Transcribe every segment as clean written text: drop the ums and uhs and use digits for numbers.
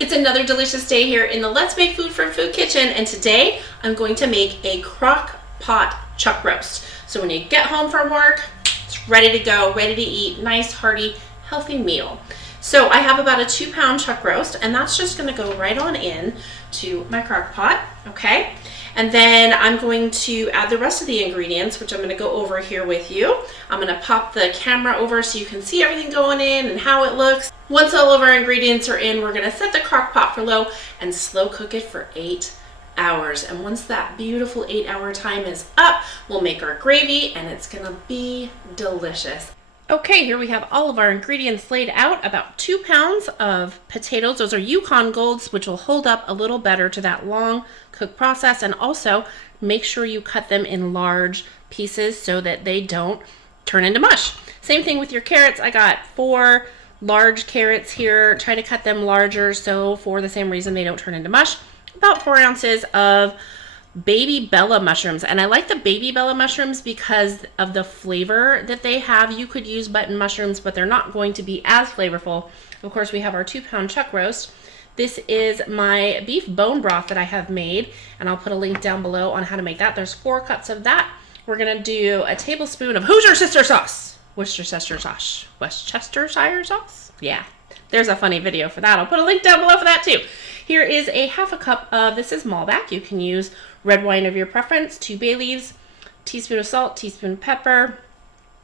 It's another delicious day here in the Let's Make Food from Food Kitchen, and today I'm going to make a crock pot chuck roast. So when you get home from work, it's ready to go, ready to eat, nice, hearty, healthy meal. So I have about a 2-pound chuck roast, and that's just gonna go right on in to my crock pot, okay? And then I'm going to add the rest of the ingredients, which I'm gonna go over here with you. I'm gonna pop the camera over so you can see everything going in and how it looks. Once all of our ingredients are in, we're gonna set the crock pot for low and slow cook it for 8 hours. And once that beautiful 8-hour time is up, we'll make our gravy and it's gonna be delicious. Okay, here we have all of our ingredients laid out. About 2 pounds of potatoes. Those are Yukon Golds, which will hold up a little better to that long cook process. And also make sure you cut them in large pieces so that they don't turn into mush. Same thing with your carrots. I got 4 large carrots here. Try to cut them larger so for the same reason they don't turn into mush. About 4 ounces of baby Bella mushrooms, and I like the baby Bella mushrooms because of the flavor that they have. You could use button mushrooms, but they're not going to be as flavorful. Of course, we have our 2-pound chuck roast. This is my beef bone broth that I have made, and I'll put a link down below on how to make that. There's 4 cups of that. We're gonna do a tablespoon of Worcestershire sauce. Worcestershire sauce. Worcestershire sauce? Yeah. There's a funny video for that. I'll put a link down below for that too. Here is a 1/2 cup of, this is Malbec. You can use red wine of your preference, 2 bay leaves, teaspoon of salt, teaspoon of pepper,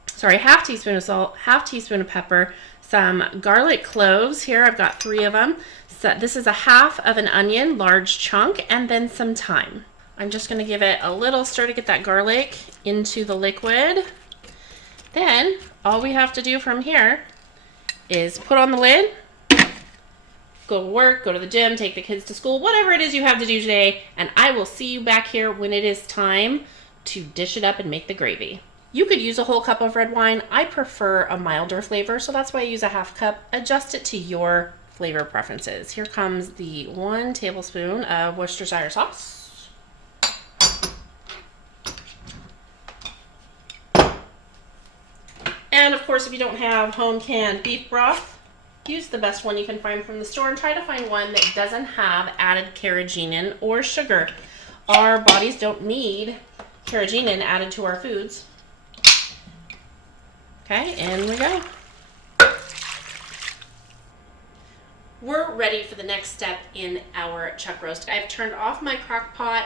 sorry, 1/2 teaspoon of salt, 1/2 teaspoon of pepper, some garlic cloves. Here I've got 3 of them. So this is a 1/2 of an onion, large chunk, and then some thyme. I'm just gonna give it a little stir to get that garlic into the liquid. Then all we have to do from here is put on the lid, go to work, go to the gym, take the kids to school, whatever it is you have to do today, and I will see you back here when it is time to dish it up and make the gravy. You could use a whole cup of red wine. I prefer a milder flavor, so that's why I use a 1/2 cup. Adjust it to your flavor preferences. Here comes the 1 tablespoon of Worcestershire sauce. And of course, if you don't have home canned beef broth, use the best one you can find from the store and try to find one that doesn't have added carrageenan or sugar. Our bodies don't need carrageenan added to our foods. Okay, in we go. We're ready for the next step in our chuck roast. I've turned off my crock pot.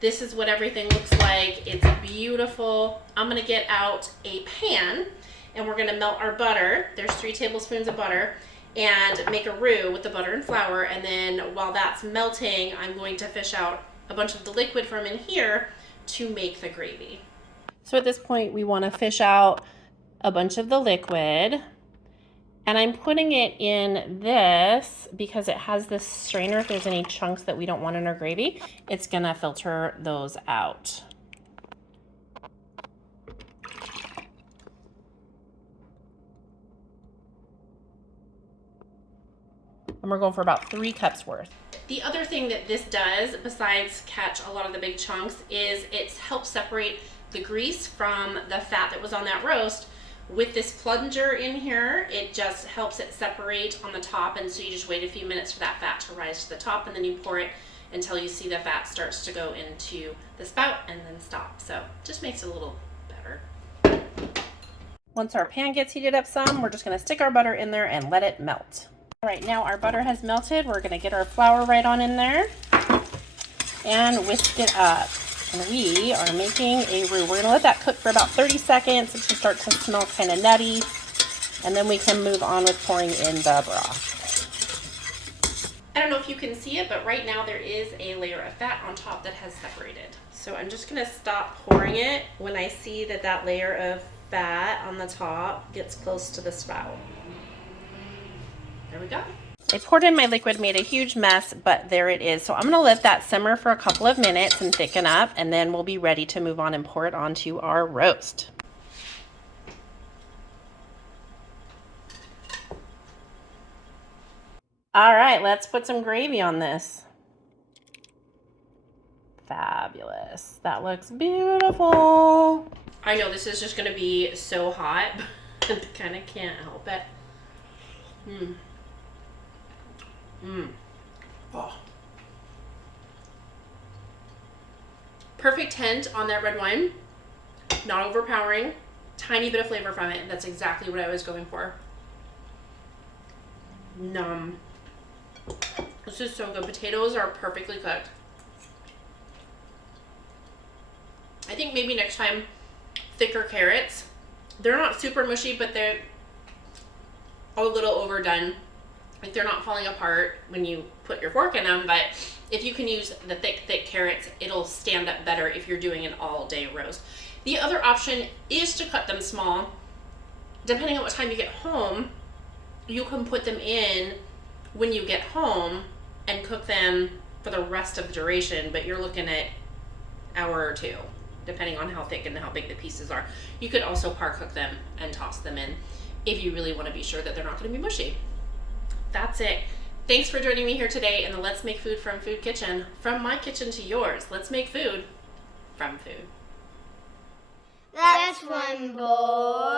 This is what everything looks like. It's beautiful. I'm gonna get out a pan and we're gonna melt our butter. There's 3 tablespoons of butter, and make a roux with the butter and flour. And then while that's melting, I'm going to fish out a bunch of the liquid from in here to make the gravy. So at this point, we want to fish out a bunch of the liquid, and I'm putting it in this because it has this strainer. If there's any chunks that we don't want in our gravy, it's gonna filter those out. And we're going for about 3 cups worth. The other thing that this does, besides catch a lot of the big chunks, is it helps separate the grease from the fat that was on that roast. With this plunger in here, it just helps it separate on the top, and so you just wait a few minutes for that fat to rise to the top, and then you pour it until you see the fat starts to go into the spout and then stop. So just makes it a little better. Once our pan gets heated up some, we're just gonna stick our butter in there and let it melt. All right, now our butter has melted. We're gonna get our flour right on in there and whisk it up. And we are making a roux. We're gonna let that cook for about 30 seconds. It's gonna start to smell kind of nutty. And then we can move on with pouring in the broth. I don't know if you can see it, but right now there is a layer of fat on top that has separated. So I'm just gonna stop pouring it when I see that that layer of fat on the top gets close to the spout. There we go. I poured in my liquid, made a huge mess, but there it is. So I'm gonna let that simmer for a couple of minutes and thicken up, and then we'll be ready to move on and pour it onto our roast. All right, let's put some gravy on this. Fabulous. That looks beautiful. I know this is just gonna be so hot, but kind of can't help it. Oh. Perfect hint on that red wine. Not overpowering. Tiny bit of flavor from it. That's exactly what I was going for. Nom. This is so good. Potatoes are perfectly cooked. I think maybe next time, thicker carrots. They're not super mushy, but they're a little overdone. Like they're not falling apart when you put your fork in them, but if you can use the thick carrots, it'll stand up better if you're doing an all-day roast. The other option is to cut them small. Depending on what time you get home, you can put them in when you get home and cook them for the rest of the duration, but you're looking at an hour or two, depending on how thick and how big the pieces are. You could also par cook them and toss them in if you really want to be sure that they're not going to be mushy. That's it. Thanks for joining me here today in the Let's Make Food from Food Kitchen. From my kitchen to yours, let's make food from food. That's one boy.